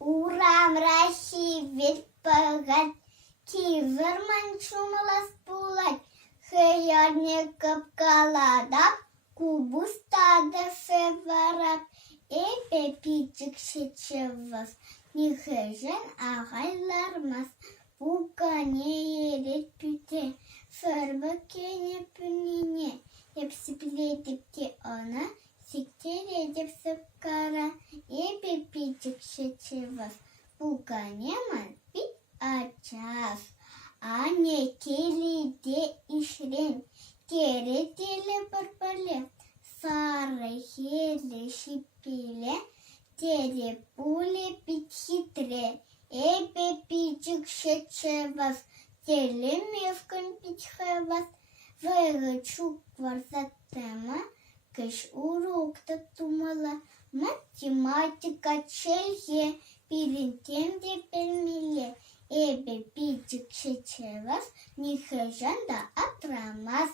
Урам рахивет пагат, киверман чумалас пулат, хеярне капкалада, кубустада феварат, пепичик шечевас, нихежен агайлармас, пукане ерет пюте, фербакене пюнине, епсиплетипки она, сиктередеп сыпкара, пепичик шечевас, пукане манпит ачас, ане келиде ишрен, керетеле парпале, сары хеле шипиле, теле пуле питхитре, пепичик шечевас, теле мевкан питхевас, вегачук варзатема, кыш урок татумала, математика челье, пиринтем де пермиле, пепичик шечевас, нихежанда атрамас.